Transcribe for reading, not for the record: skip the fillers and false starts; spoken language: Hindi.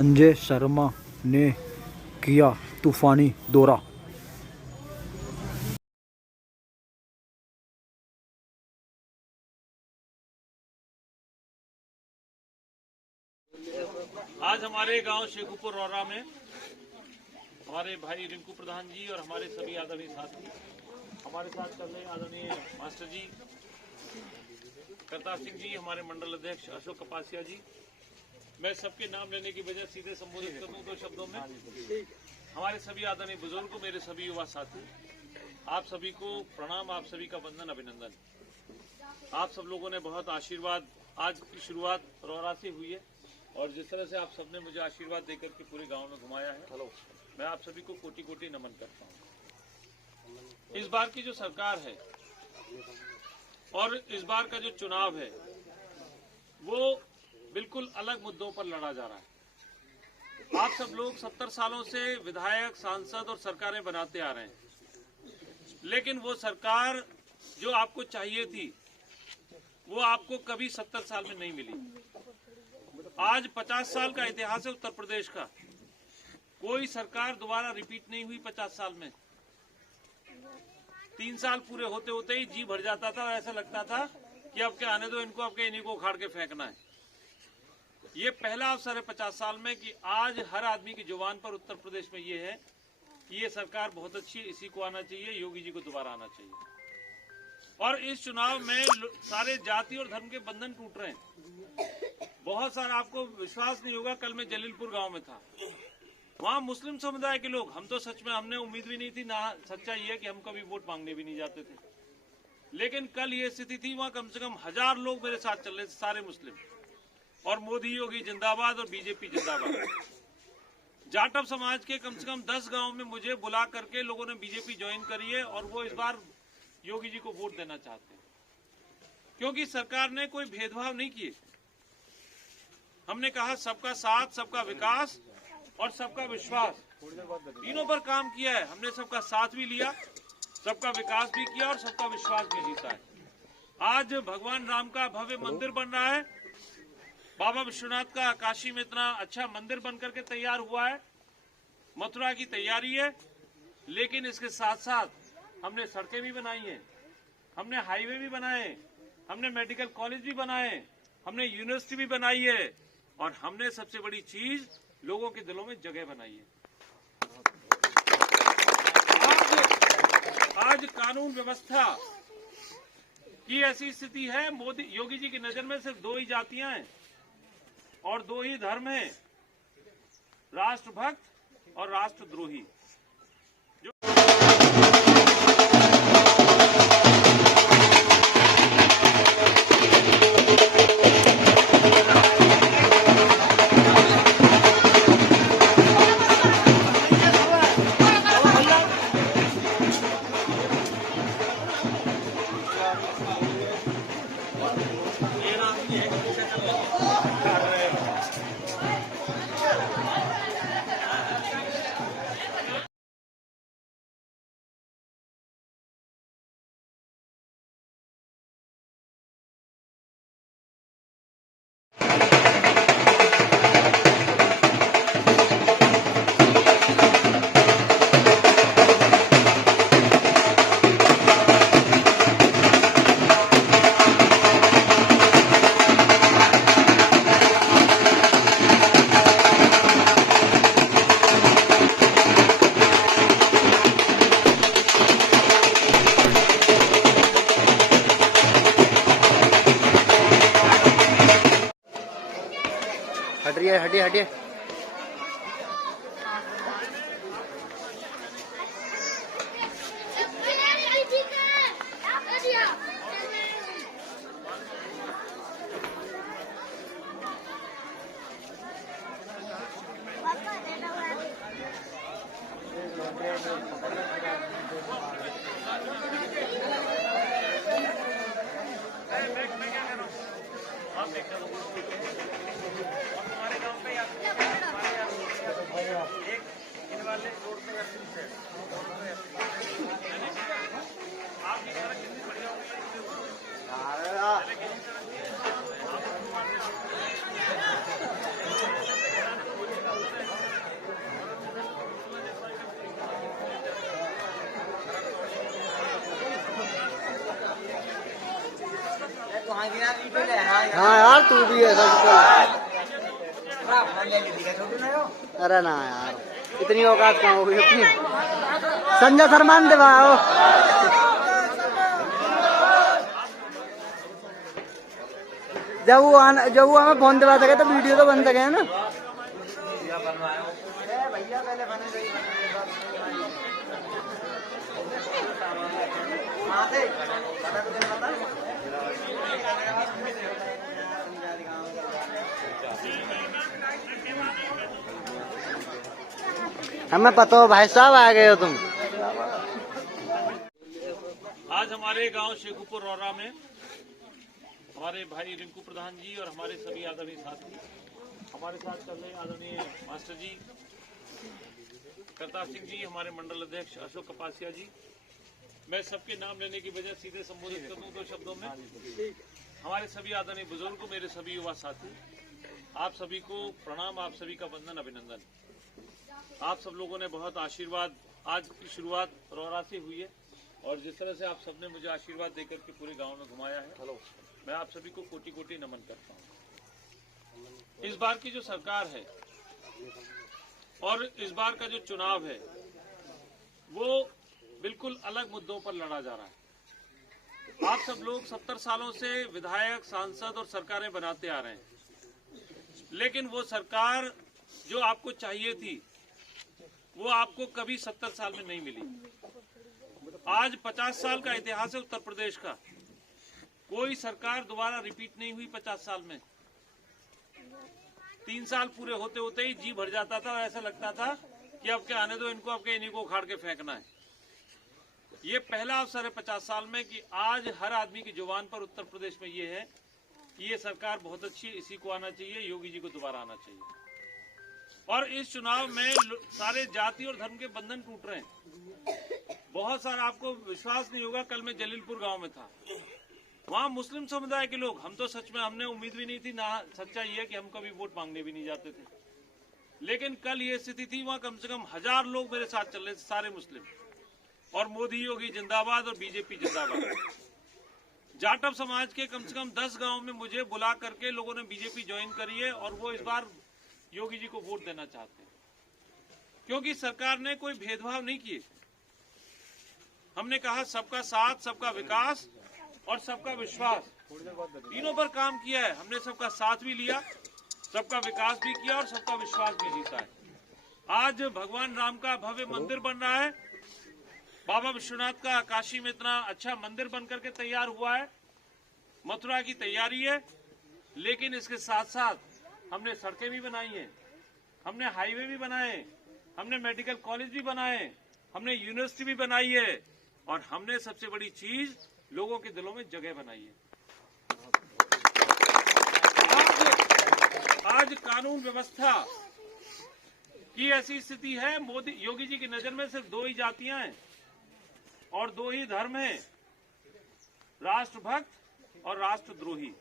संजय शर्मा ने किया तूफानी दौरा। आज हमारे गांव शेखुपुर रौरा में हमारे भाई रिंकू प्रधान जी और हमारे सभी आदरणीय साथी हमारे साथ चल रहे आदरणीय मास्टर जी करतार सिंह जी, हमारे मंडल अध्यक्ष अशोक कपासिया जी। मैं सबके नाम लेने की वजह सीधे संबोधित कर दूं 2 शब्दों में। हमारे सभी आदरणीय बुजुर्ग, मेरे सभी युवा साथी, आप सभी को प्रणाम, आप सभी का वंदन, अभिनंदन। आप सब लोगों ने बहुत आशीर्वाद, आज की शुरुआत रौरा से हुई है और जिस तरह से आप सबने मुझे आशीर्वाद देकर के पूरे गांव में घुमाया है, मैं आप सभी को कोटि कोटि नमन करता हूं। इस बार की जो सरकार है और इस बार का जो चुनाव है वो बिल्कुल अलग मुद्दों पर लड़ा जा रहा है। आप सब लोग 70 सालों से विधायक, सांसद और सरकारें बनाते आ रहे हैं, लेकिन वो सरकार जो आपको चाहिए थी वो आपको कभी 70 साल में नहीं मिली। आज 50 साल का इतिहास है उत्तर प्रदेश का, कोई सरकार दोबारा रिपीट नहीं हुई 50 साल में। 3 साल पूरे होते होते ही जी भर जाता था और ऐसा लगता था कि अब क्या आने दो इनको, अब क्या इन्हीं को उखाड़ के फेंकना है। ये पहला अवसर है 50 साल में कि आज हर आदमी की जुबान पर उत्तर प्रदेश में ये है कि ये सरकार बहुत अच्छी है, इसी को आना चाहिए, योगी जी को दोबारा आना चाहिए। और इस चुनाव में सारे जाति और धर्म के बंधन टूट रहे हैं। बहुत सारा, आपको विश्वास नहीं होगा, कल मैं जलीलपुर गांव में था, वहां मुस्लिम समुदाय के लोग, हम तो सच में हमने उम्मीद भी नहीं थी, ना सच्चाई है कि हम कभी वोट मांगने भी नहीं जाते थे, लेकिन कल ये स्थिति थी, वहां कम से कम 1000 लोग मेरे साथ चल रहे थे, सारे मुस्लिम। और मोदी योगी जिंदाबाद और बीजेपी जिंदाबाद। जाटव समाज के कम से कम 10 गांव में मुझे बुला करके लोगों ने बीजेपी ज्वाइन करी है और वो इस बार योगी जी को वोट देना चाहते हैं, क्योंकि सरकार ने कोई भेदभाव नहीं किए। हमने कहा सबका साथ, सबका विकास और सबका विश्वास, तीनों पर काम किया है। हमने सबका साथ भी लिया, सबका विकास भी किया और सबका विश्वास भी जीता है। आज भगवान राम का भव्य मंदिर बन रहा है, बाबा विश्वनाथ का काशी में इतना अच्छा मंदिर बनकर के तैयार हुआ है, मथुरा की तैयारी है। लेकिन इसके साथ साथ हमने सड़कें भी बनाई हैं, हमने हाईवे भी बनाए, हमने मेडिकल कॉलेज भी बनाए, हमने यूनिवर्सिटी भी बनाई है और हमने सबसे बड़ी चीज लोगों के दिलों में जगह बनाई है। आज कानून व्यवस्था की ऐसी स्थिति है, मोदी योगी जी की नजर में सिर्फ 2 ही जातियां हैं और 2 ही धर्म हैं, राष्ट्रभक्त और राष्ट्रद्रोही। हटिए। आप देख रहे हो हाँ यार तू भी ऐसा अरे ना यार इतनी औकात कहाँ होगी अपनी। संजय शर्मा ने दिवाओ जब वो हमें फोन दिवा सके तो वीडियो तो बन सके ना। हमें पता हो भाई साहब आ गए हो तुम। आज हमारे गांव शेखुपुर रौरा में हमारे भाई रिंकू प्रधान जी और हमारे सभी आदरणीय साथी हमारे साथ चल रहे आदरणीय मास्टर जी करतार सिंह जी, हमारे मंडल अध्यक्ष अशोक कपासिया जी। मैं सबके नाम लेने की वजह सीधे संबोधित कर दूं 2 शब्दों में। हमारे सभी आदरणीय बुजुर्ग, मेरे सभी युवा साथी, आप सभी को प्रणाम, आप सभी का वंदन, अभिनंदन। आप सब लोगों ने बहुत आशीर्वाद, आज की शुरुआत रौरा से हुई है और जिस तरह से आप सबने मुझे आशीर्वाद देकर के पूरे गांव में घुमाया है, मैं आप सभी को कोटि कोटि नमन करता हूं। इस बार की जो सरकार है और इस बार का जो चुनाव है वो बिल्कुल अलग मुद्दों पर लड़ा जा रहा है। आप सब लोग 70 सालों से विधायक, सांसद और सरकारें बनाते आ रहे हैं, लेकिन वो सरकार जो आपको चाहिए थी वो आपको कभी 70 साल में नहीं मिली। आज 50 साल का इतिहास है उत्तर प्रदेश का, कोई सरकार दोबारा रिपीट नहीं हुई 50 साल में। 3 साल पूरे होते होते ही जी भर जाता था और ऐसा लगता था कि अब क्या आने दो इनको, अब क्या इन्हीं को उखाड़ के फेंकना है। ये पहला अवसर है 50 साल में कि आज हर आदमी की जुबान पर उत्तर प्रदेश में ये है कि ये सरकार बहुत अच्छी है, इसी को आना चाहिए, योगी जी को दोबारा आना चाहिए। और इस चुनाव में सारे जाति और धर्म के बंधन टूट रहे हैं। बहुत सारा, आपको विश्वास नहीं होगा, कल मैं जलीलपुर गांव में था, वहां मुस्लिम समुदाय के लोग, हम तो सच में हमने उम्मीद भी नहीं थी, ना सच्चाई है कि हम कभी वोट मांगने भी नहीं जाते थे, लेकिन कल ये स्थिति थी, वहां कम से कम 1000 लोग मेरे साथ चल रहे थे, सारे मुस्लिम। और मोदी योगी जिंदाबाद और बीजेपी जिंदाबाद। जाटव समाज के कम से कम 10 गांव में मुझे बुला करके लोगों ने बीजेपी ज्वाइन करी है और वो इस बार योगी जी को वोट देना चाहते हैं, क्योंकि सरकार ने कोई भेदभाव नहीं किए। हमने कहा सबका साथ, सबका विकास और सबका विश्वास, तीनों पर काम किया है। हमने सबका साथ भी लिया, सबका विकास भी किया और सबका विश्वास भी जीता है। आज भगवान राम का भव्य मंदिर बन रहा है, बाबा विश्वनाथ का काशी में इतना अच्छा मंदिर बनकर के तैयार हुआ है, मथुरा की तैयारी है। लेकिन इसके साथ साथ हमने सड़कें भी बनाई हैं, हमने हाईवे भी बनाए, हमने मेडिकल कॉलेज भी बनाए, हमने यूनिवर्सिटी भी बनाई है और हमने सबसे बड़ी चीज लोगों के दिलों में जगह बनाई है। आज कानून व्यवस्था की ऐसी स्थिति है, मोदी योगी जी की नजर में सिर्फ 2 ही जातियां हैं और 2 ही धर्म हैं, राष्ट्रभक्त और राष्ट्रद्रोही।